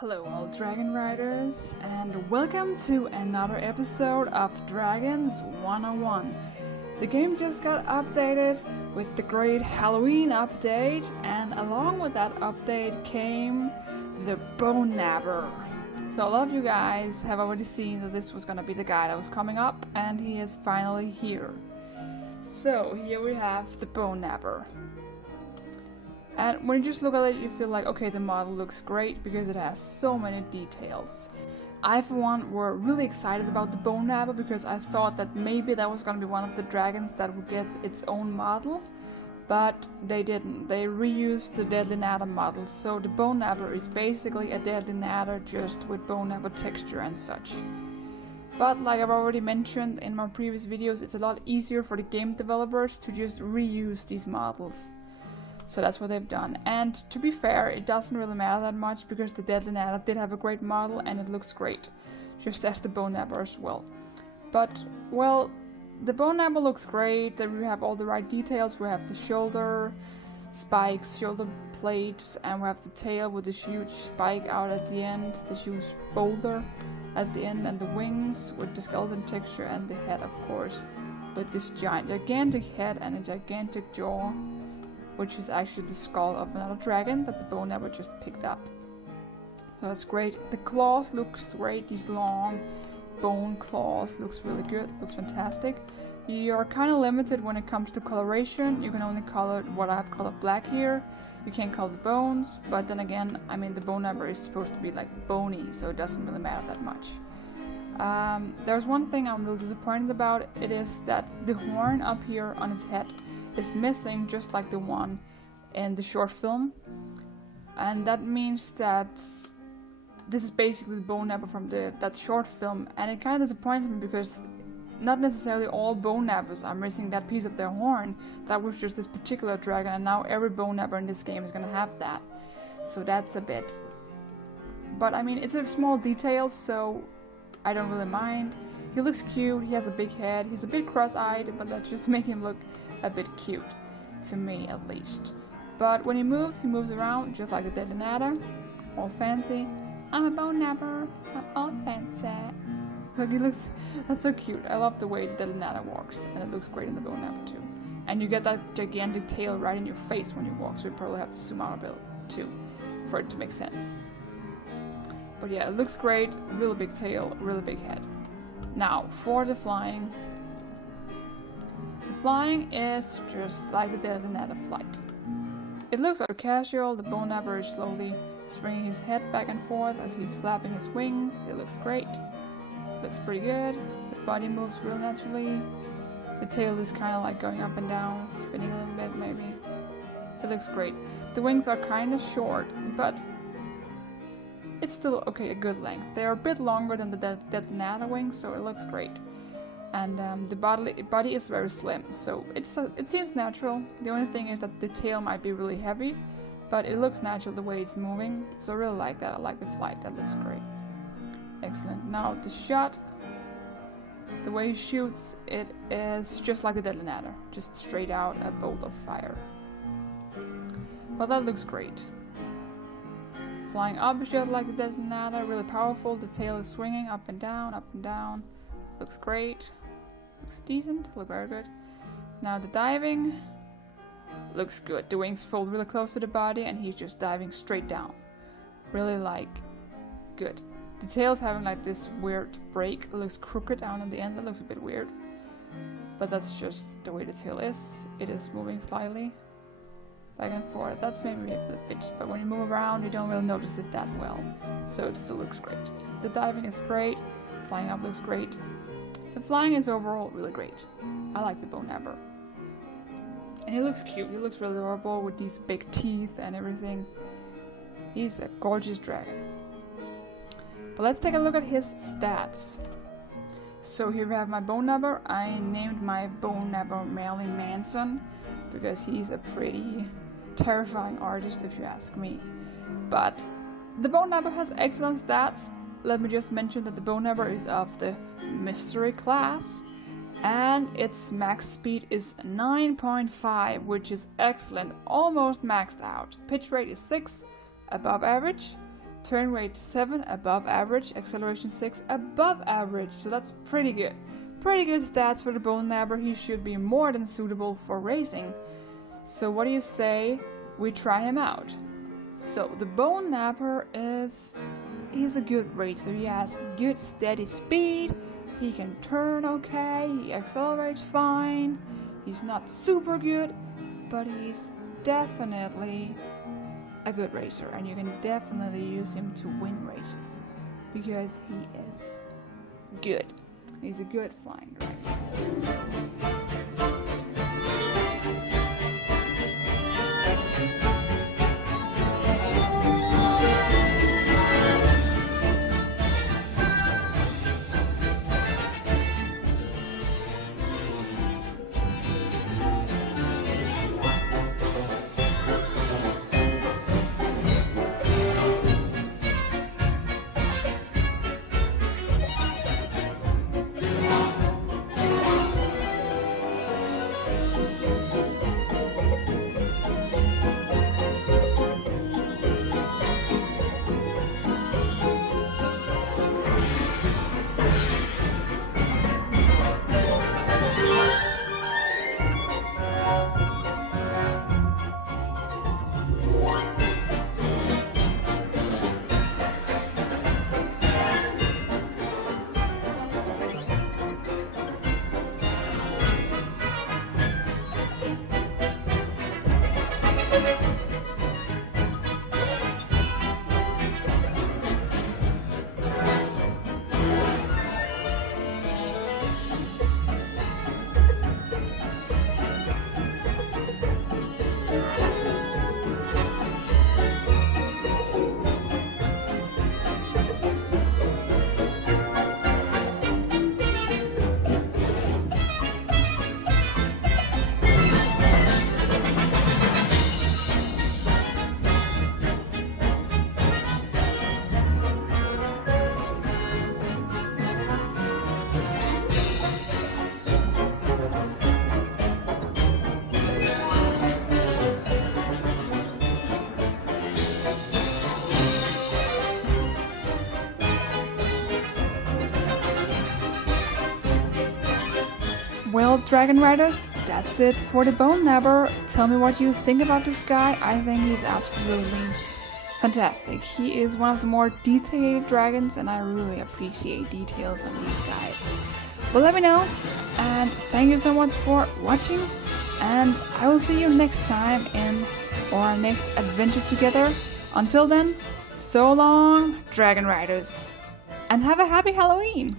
Hello all Dragon Riders, and welcome to another episode of Dragons 101. The game just got updated with the great Halloween update, and along with that update came the Boneknapper. So a lot of you guys have already seen that this was gonna be the guy that was coming up, and he is finally here. So here we have the Boneknapper. And when you just look at it, you feel like, okay, the model looks great because it has so many details. I, for one, were really excited about the Boneknapper because I thought that maybe that was going to be one of the dragons that would get its own model, but they didn't. They reused the Deadly Nadder model, so the Boneknapper is basically a Deadly Nadder just with Boneknapper texture and such. But like I've already mentioned in my previous videos, it's a lot easier for the game developers to just reuse these models. So that's what they've done. And to be fair, it doesn't really matter that much because the Deadly Nadder did have a great model and it looks great. Just as the Boneknapper as well. But, well, the Boneknapper looks great. Then we have all the right details. We have the shoulder spikes, shoulder plates, and we have the tail with this huge spike out at the end, this huge boulder at the end, and the wings with the skeleton texture, and the head, of course, with this gigantic head and a gigantic jaw, which is actually the skull of another dragon that the Boneknapper just picked up. So that's great. The claws looks great. These long bone claws looks really good. Looks fantastic. You're kind of limited when it comes to coloration. You can only color what I've colored black here. You can't color the bones, but then again, I mean, the Boneknapper is supposed to be like bony, so it doesn't really matter that much. There's one thing I'm a little disappointed about. It is that the horn up here on its head is missing, just like the one in the short film, and that means that this is basically the Boneknapper from that short film, and it kind of disappoints me because not necessarily all Boneknappers are missing that piece of their horn. That was just this particular dragon, and now every Boneknapper in this game is gonna have that, so that's a bit, but I mean, it's a small detail, so I don't really mind. He looks cute, he has a big head, he's a bit cross-eyed, but that just makes him look a bit cute, to me at least. But when he moves around just like the Deadly Nadder, all fancy. I'm a Boneknapper, I'm all fancy. Look, he looks, that's so cute. I love the way the Deadly Nadder walks, and it looks great in the Boneknapper too. And you get that gigantic tail right in your face when you walk, so you probably have to zoom out a bit too, for it to make sense. But yeah, it looks great, really big tail, really big head. Now, for the flying. The flying is just like the Deadly Nadder flight. It looks very casual. The Boneknapper is slowly swinging his head back and forth as he's flapping his wings. It looks great. Looks pretty good. The body moves real naturally. The tail is kind of like going up and down, spinning a little bit maybe. It looks great. The wings are kind of short, but it's still okay, a good length. They are a bit longer than the Deadly Nadder wings, so it looks great. And the body is very slim, so it seems natural. The only thing is that the tail might be really heavy, but it looks natural the way it's moving, so I really like that. I like the flight, that looks great. Excellent. Now the shot, the way he shoots, it is just like the Deadly Nadder, just straight out a bolt of fire. But that looks great. Flying up is just like the Deadly Nadder, really powerful. The tail is swinging up and down, up and down. Looks great. Looks decent. Look very good. Now the diving looks good. The wings fold really close to the body and he's just diving straight down. Really like good. The tail's having like this weird break. It looks crooked down in the end. That looks a bit weird. But that's just the way the tail is. It is moving slightly back and forth. That's maybe a bit, but when you move around you don't really notice it that well. So it still looks great. The diving is great. Flying up looks great. The flying is overall really great. I like the Boneknapper. And he looks cute. He looks really adorable with these big teeth and everything. He's a gorgeous dragon. But let's take a look at his stats. So here we have my Boneknapper. I named my Boneknapper Marilyn Manson because he's a pretty terrifying artist if you ask me. But the Boneknapper has excellent stats. Let me just mention that the Boneknapper is of the Mystery class, and its max speed is 9.5, which is excellent, almost maxed out. Pitch rate is 6, above average. Turn rate 7, above average. Acceleration 6, above average. So that's pretty good. Pretty good stats for the Boneknapper. He should be more than suitable for racing. So what do you say we try him out? So the Boneknapper he's a good racer. He has good steady speed. He can turn okay. He accelerates fine. He's not super good, but he's definitely a good racer, and you can definitely use him to win races because he is good. He's a good flying dragon. Well, Dragon Riders, that's it for the Boneknapper. Tell me what you think about this guy. I think he's absolutely fantastic. He is one of the more detailed dragons, and I really appreciate details on these guys. But let me know, and thank you so much for watching, and I will see you next time in our next adventure together. Until then, so long, Dragon Riders, and have a happy Halloween!